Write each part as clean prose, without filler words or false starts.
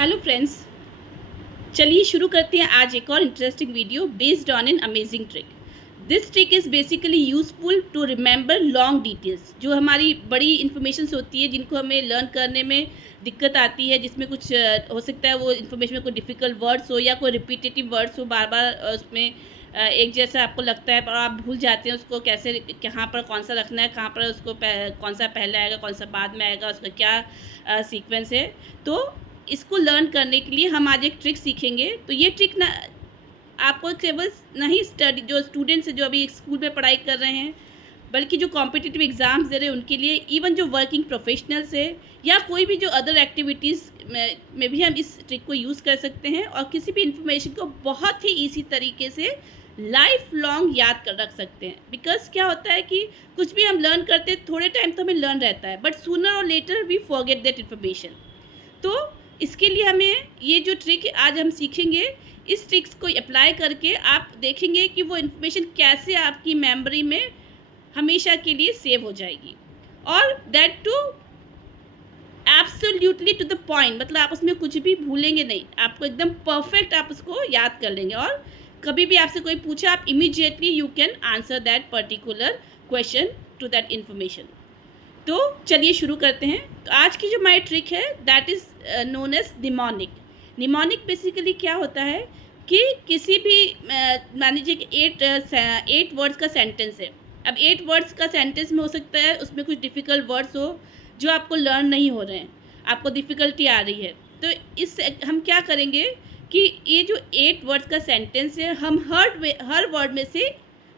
Hello friends, चलिए शुरू करते हैं आज एक और interesting video based on an amazing trick. This trick is basically useful to remember long details. जो हमारी बड़ी इन्फॉर्मेशन होती है जिनको हमें लर्न करने में दिक्कत आती है, जिसमें कुछ हो सकता है वो इन्फॉर्मेशन में कोई डिफ़िकल्ट वर्ड्स हो या कोई रिपीटेटिव वर्ड्स हो, बार बार उसमें एक जैसा आपको लगता है, पर आप भूल जाते हैं उसको कैसे, कहाँ पर कौन सा रखना है, कहाँ पर उसको कौन सा पहले आएगा, कौन सा बाद में आएगा, उसका क्या सीक्वेंस है। तो इसको लर्न करने के लिए हम आज एक ट्रिक सीखेंगे। तो ये ट्रिक ना आपको केवल नहीं स्टडी जो स्टूडेंट्स हैं जो अभी स्कूल में पढ़ाई कर रहे हैं, बल्कि जो कॉम्पिटिटिव एग्ज़ाम्स दे रहे हैं उनके लिए, इवन जो वर्किंग प्रोफेशनल्स है या कोई भी जो अदर एक्टिविटीज़ में भी हम इस ट्रिक को यूज़ कर सकते हैं और किसी भी इंफॉर्मेशन को बहुत ही ईजी तरीके से लाइफ लॉन्ग याद कर रख सकते हैं। बिकॉज क्या होता है कि कुछ भी हम लर्न करते हैं थोड़े टाइम तो हमें लर्न रहता है, but sooner or later we forget that information. तो इसके लिए हमें ये जो ट्रिक आज हम सीखेंगे, इस ट्रिक्स को अप्लाई करके आप देखेंगे कि वो इन्फॉर्मेशन कैसे आपकी मेमोरी में हमेशा के लिए सेव हो जाएगी, और that too absolutely to the point. मतलब आप उसमें कुछ भी भूलेंगे नहीं, आपको एकदम परफेक्ट आप उसको याद कर लेंगे, और कभी भी आपसे कोई पूछे आप immediately you can answer that particular question to that information. तो चलिए शुरू करते हैं। तो आज की जो हमारी ट्रिक है that is known as mnemonic. Mnemonic basically क्या होता है कि किसी भी मान लीजिए कि 8 वर्ड्स का सेंटेंस है। अब 8 वर्ड्स का सेंटेंस में हो सकता है उसमें कुछ डिफ़िकल्ट वर्ड्स हो जो आपको लर्न नहीं हो रहे हैं, आपको डिफ़िकल्टी आ रही है। तो इस हम क्या करेंगे कि ये जो 8 वर्ड्स का सेंटेंस है, हम हर वर्ड में से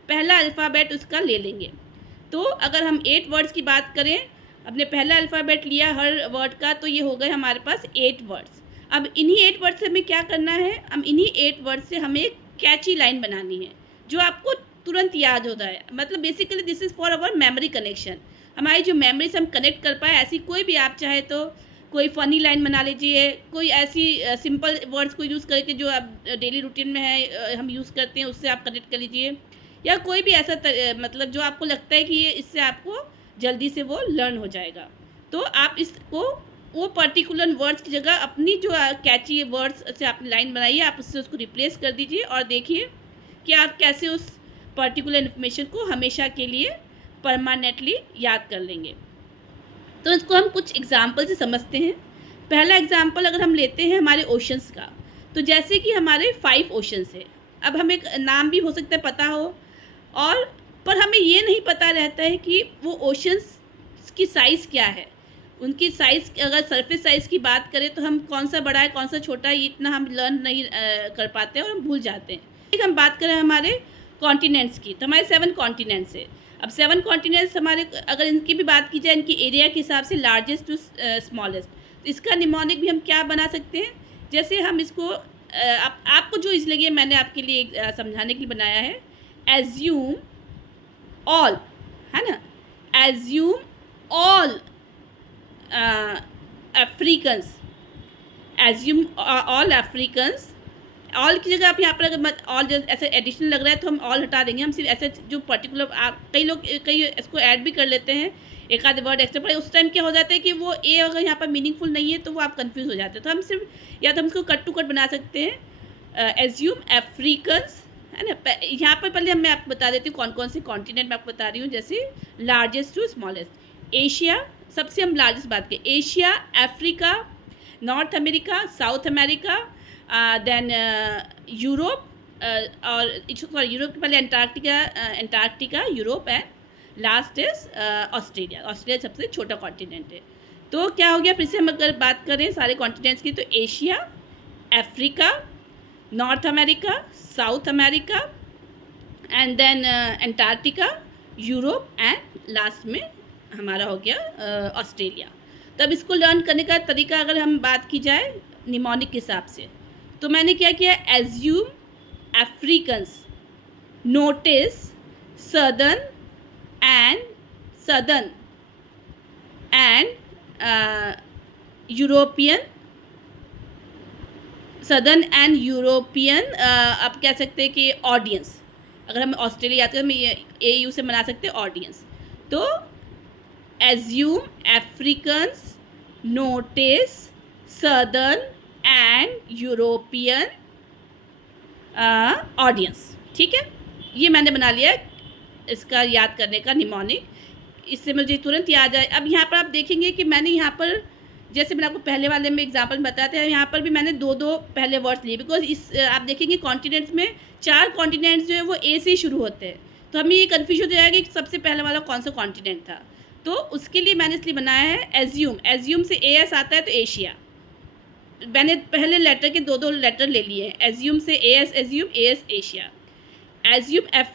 पहला अल्फ़ाबेट उसका ले लेंगे। तो अगर हम 8 वर्ड्स की बात करें, अपने पहला अल्फ़ाबेट लिया हर वर्ड का, तो ये हो गए हमारे पास 8 वर्ड्स। अब इन्हीं 8 वर्ड से हमें क्या करना है, हम इन्हीं 8 वर्ड से हमें एक कैची लाइन बनानी है जो आपको तुरंत याद होता है। मतलब basically this is for our memory connection. हमारी जो मेमोरी से हम कनेक्ट कर पाए, ऐसी कोई भी आप चाहे तो कोई फ़नी लाइन बना लीजिए, कोई ऐसी सिंपल वर्ड्स को यूज़ करके जो आप डेली रूटीन में है हम यूज़ करते हैं, उससे आप कनेक्ट कर लीजिए, या कोई भी ऐसा मतलब जो आपको लगता है कि ये इससे आपको जल्दी से वो लर्न हो जाएगा। तो आप इसको वो पर्टिकुलर वर्ड्स की जगह अपनी जो कैची वर्ड्स से आप लाइन बनाइए, आप उससे उसको रिप्लेस कर दीजिए और देखिए कि आप कैसे उस पर्टिकुलर इन्फॉर्मेशन को हमेशा के लिए परमानेंटली याद कर लेंगे। तो इसको हम कुछ एग्जाम्पल से समझते हैं। पहला एग्जाम्पल अगर हम लेते हैं हमारे ओशंस का, तो जैसे कि हमारे 5 ओशंस है। अब हमें नाम भी हो सकता है पता हो, और पर हमें ये नहीं पता रहता है कि वो ओशंस की साइज़ क्या है। उनकी साइज़, अगर सरफेस साइज़ की बात करें तो हम कौन सा बड़ा है कौन सा छोटा है, ये इतना हम लर्न नहीं कर पाते हैं और हम भूल जाते हैं। एक हम बात करें हमारे कॉन्टिनेंट्स की, तो हमारे 7 कॉन्टिनेंट्स है। अब 7 कॉन्टिनेंट्स हमारे, अगर इनकी भी बात की जाए इनकी एरिया के हिसाब से लार्जेस्ट टू स्मॉलेस्ट, तो इसका निमोनिक भी हम क्या बना सकते हैं। जैसे हम इसको आपको जो इसलिए लगे मैंने आपके लिए समझाने के लिए बनाया है। एज्यूम ऑल, है ना, assume all Africans, assume all Africans. All की जगह आप यहाँ पर अगर ऑल ऐसे एडिशनल लग रहा है तो हम ऑल हटा देंगे। हम सिर्फ ऐसे जो पर्टिकुलर, आप कई इसको ऐड भी कर लेते हैं, एक आधे वर्ड एक्स्ट्रा, पर उस टाइम क्या हो जाता है कि वो ए अगर यहाँ पर मीनिंगफुल नहीं है तो वो आप कंफ्यूज हो जाते हैं। तो हम सिर्फ, या तो हम इसको कट टू कट बना सकते हैं, एज्यूम अफ्रीकन्स, है ना। यहाँ पर पहले मैं आपको बता देती हूँ कौन कौन से कॉन्टिनेंट मैं आपको बता रही हूँ। जैसे लार्जेस्ट टू स्मॉलेस्ट, एशिया, सबसे हम लार्जेस्ट बात करें, Asia, Africa, North America, South America, then Europe, और सॉरी यूरोप के पहले Antarctica, Europe, and last is Australia. Australia सबसे छोटा कॉन्टिनेंट है। तो क्या हो गया, फिर से हम अगर बात करें सारे कॉन्टिनेंट्स की, तो Asia, Africa, North America, South America, and then Antarctica, Europe, and last में हमारा हो गया ऑस्ट्रेलिया। तब इसको लर्न करने का तरीका अगर हम बात की जाए निमोनिक के हिसाब से, तो मैंने क्या किया, assume Africans, notice southern and European, southern and European, आप कह सकते हैं कि ऑडियंस। अगर हम ऑस्ट्रेलिया आते हैं हम ए यू से बना सकते हैं ऑडियंस। तो assume Africans, notice southern and European audience. ठीक है, ये मैंने बना लिया इसका याद करने का निमोनिक, इससे मुझे तुरंत याद आए। अब यहाँ पर आप देखेंगे कि मैंने यहाँ पर, जैसे मैंने आपको पहले वाले में एग्जांपल बताया था, यहाँ पर भी मैंने दो दो पहले वर्ड्स लिए, बिकॉज इस आप देखेंगे कॉन्टिनेंट्स में 4 कॉन्टिनेंट्स जो है वो ए से ही शुरू होते हैं, तो हमें ये कन्फ्यूज हो जाएगा कि सबसे पहले वाला कौन सा कॉन्टिनेंट था। तो उसके लिए मैंने इसलिए बनाया है एज्यूम। एज्यूम से ए एस आता है तो एशिया, मैंने पहले लेटर के दो दो लेटर ले लिए हैं। एज्यूम से A S assume, A S Asia. Assume F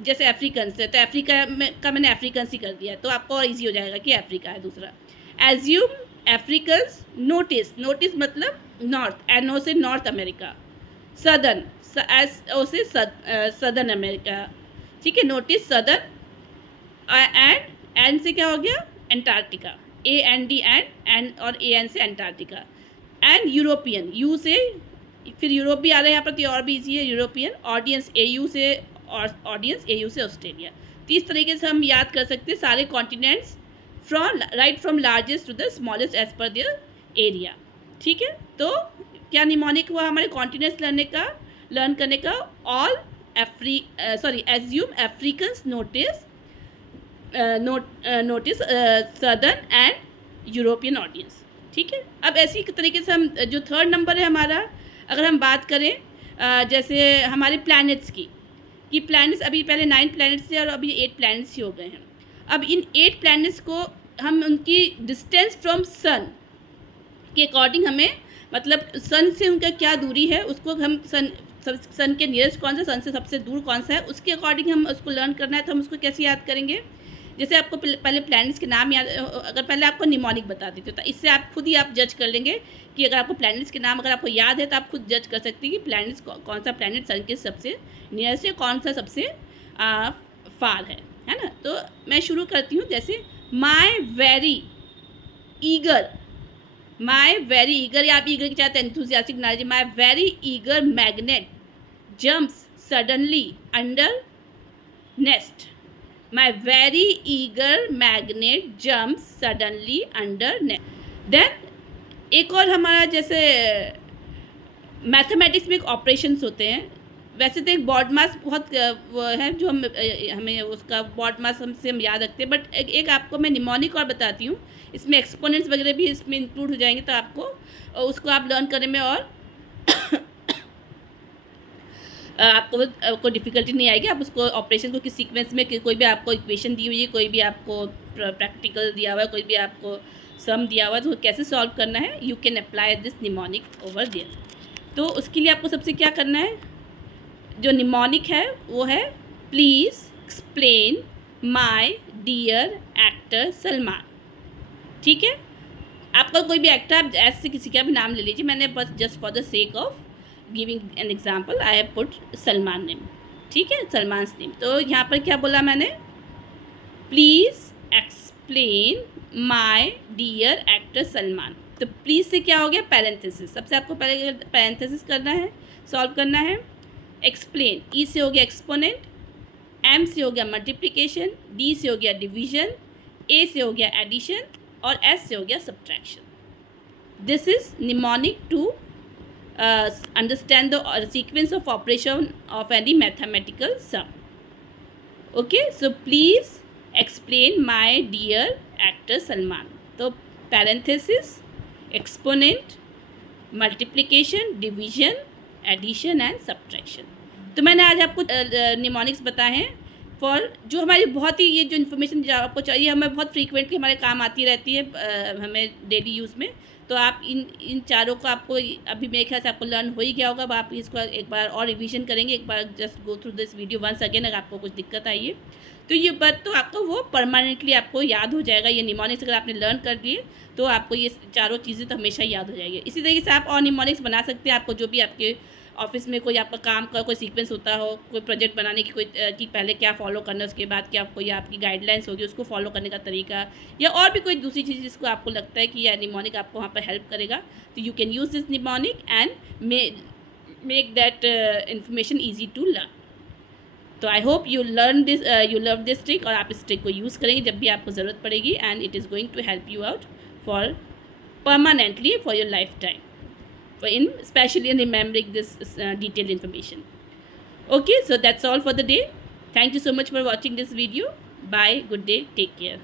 जैसे अफ्रीकन से, तो अफ्रीका का मैंने अफ्रीकन ही कर दिया, तो आपको और ईजी हो जाएगा कि अफ्रीका है दूसरा। Assume Africans. नोटिस, नोटिस मतलब नॉर्थ, एन ओ से North America. Southern, S O से सदर्न अमेरिका। ठीक है, नोटिस सदर्न। एंड से क्या हो गया, Antarctica. A N D and और ए एन से एंटार्क्टिका। एंड यूरोपियन, यू से फिर यूरोप भी आ रहा है यहाँ पर, तो और भी ईजी है। यूरोपियन। ऑडियंस, ए यू से ऑडियंस, ए यू से ऑस्ट्रेलिया। तो इस तरीके से हम याद कर सकते हैं सारे continents from largest to the smallest as per their area. ठीक है, तो क्या निमोनिक हुआ हमारे कॉन्टिनेंट्स लर्न करने का। All assume Africans notice southern and European audience. ठीक है, अब ऐसी तरीके से हम जो थर्ड नंबर है हमारा, अगर हम बात करें जैसे हमारे प्लैनेट्स की, कि प्लैनेट्स अभी पहले 9 प्लैनेट्स थे और अभी 8 प्लैनेट्स ही हो गए हैं। अब इन 8 प्लैनेट्स को हम उनकी डिस्टेंस फ्रॉम सन के अकॉर्डिंग हमें, मतलब सन से उनका क्या दूरी है उसको हम सन के नियरेस्ट कौन सा, सन से सबसे दूर कौन सा है, उसके अकॉर्डिंग हम उसको लर्न करना है। तो हम उसको कैसे याद करेंगे, जैसे आपको पहले प्लैनेट्स के नाम याद, अगर पहले आपको निमोनिक बता देते तो इससे आप खुद ही आप जज कर लेंगे कि अगर आपको प्लैनेट्स के नाम अगर आपको याद है तो आप खुद जज कर सकते हैं कि प्लैनेट्स कौन सा प्लैनेट सन के सबसे नियरेस्ट है, कौन सा सबसे फार है ना। तो मैं शुरू करती हूँ। जैसे माई वेरी ईगर, या आप ईगर की चाहते हैं एंथुसियास्टिक बना लीजिए। My very eager magnet jumps suddenly under nest. My very eager magnet jumps suddenly under net. Then एक और हमारा जैसे मैथमेटिक्स में एक ऑपरेशंस होते हैं, वैसे तो एक बॉड मास बहुत वो है जो हमें उसका बॉड मास हमसे हम याद रखते हैं, बट एक आपको मैं निमोनिक और बताती हूँ, इसमें एक्सपोनेंट्स वगैरह भी इसमें इंक्लूड हो जाएंगे, तो आपको उसको आप लर्न करने में और आपको डिफ़िकल्टी नहीं आएगी। आप उसको ऑपरेशन को किस सीक्वेंस में, कोई भी आपको इक्वेशन दी हुई है, कोई भी आपको प्रैक्टिकल दिया हुआ है, कोई भी आपको सम दिया हुआ है, तो कैसे सॉल्व करना है, you can apply this mnemonic over there. तो उसके लिए आपको सबसे क्या करना है, जो निमोनिक है वो है please explain my dear actor Salman. ठीक है, आपका कोई भी एक्टर, आप ऐसे किसी का भी नाम ले लीजिए, मैंने बस just for the sake of giving an example I have put Salman name. ठीक है, सलमान नेम। तो यहाँ पर क्या बोला मैंने, please explain my dear actor Salman. तो प्लीज़ से क्या हो गया, पैरेंथेसिस। सबसे आपको पहले पैरेंथेसिस करना है, सॉल्व करना है। एक्सप्लेन, ई से हो गया एक्सपोनेंट, एम से हो गया मल्टीप्लिकेशन, डी से हो गया डिवीजन, ए से हो गया एडिशन और एस से हो गया subtraction. This is mnemonic to understand the sequence of operation of any mathematical sum. Okay, so please explain my dear actor Salman. तो parenthesis, exponent, multiplication, division, addition and subtraction. तो मैंने आज आपको mnemonics बताए हैं फॉर जो हमारी बहुत ही, ये जो इन्फॉर्मेशन आपको चाहिए हमें बहुत फ्रीक्वेंटली हमारे काम आती रहती है हमें डेली यूज़ में। तो आप इन चारों को आपको अभी मेरे ख्याल से आपको लर्न हो ही गया होगा। अब आप इसको एक बार और रिवीजन करेंगे, एक बार just go through this video once again. अगर आपको कुछ दिक्कत आई है तो ये बात तो आपको वो परमानेंटली आपको याद हो जाएगा। ये निमोनिक्स अगर आपने लर्न कर लिए तो आपको ये चारों चीज़ें तो हमेशा याद हो जाएगी। इसी तरीके से आप और निमोनिक्स बना सकते हैं। आपको जो भी आपके ऑफिस में कोई आपका काम का कोई सीक्वेंस होता हो, कोई प्रोजेक्ट बनाने की, कोई कि पहले क्या फॉलो करना है, उसके बाद क्या कोई आपकी गाइडलाइंस होगी उसको फॉलो करने का तरीका, या और भी कोई दूसरी चीज़ जिसको आपको लगता है कि यह निमोनिक आपको वहाँ पर हेल्प करेगा, तो you can use this mnemonic and make that information easy to learn. तो I hope you learn this, you love this trick, और आप इस ट्रिक को यूज़ करेंगे जब भी आपको ज़रूरत पड़ेगी, and it is going to help you out for permanently for your lifetime. in especially in remembering this detailed information. Okay, so that's all for the day. Thank you so much for watching this video. Bye, good day, take care.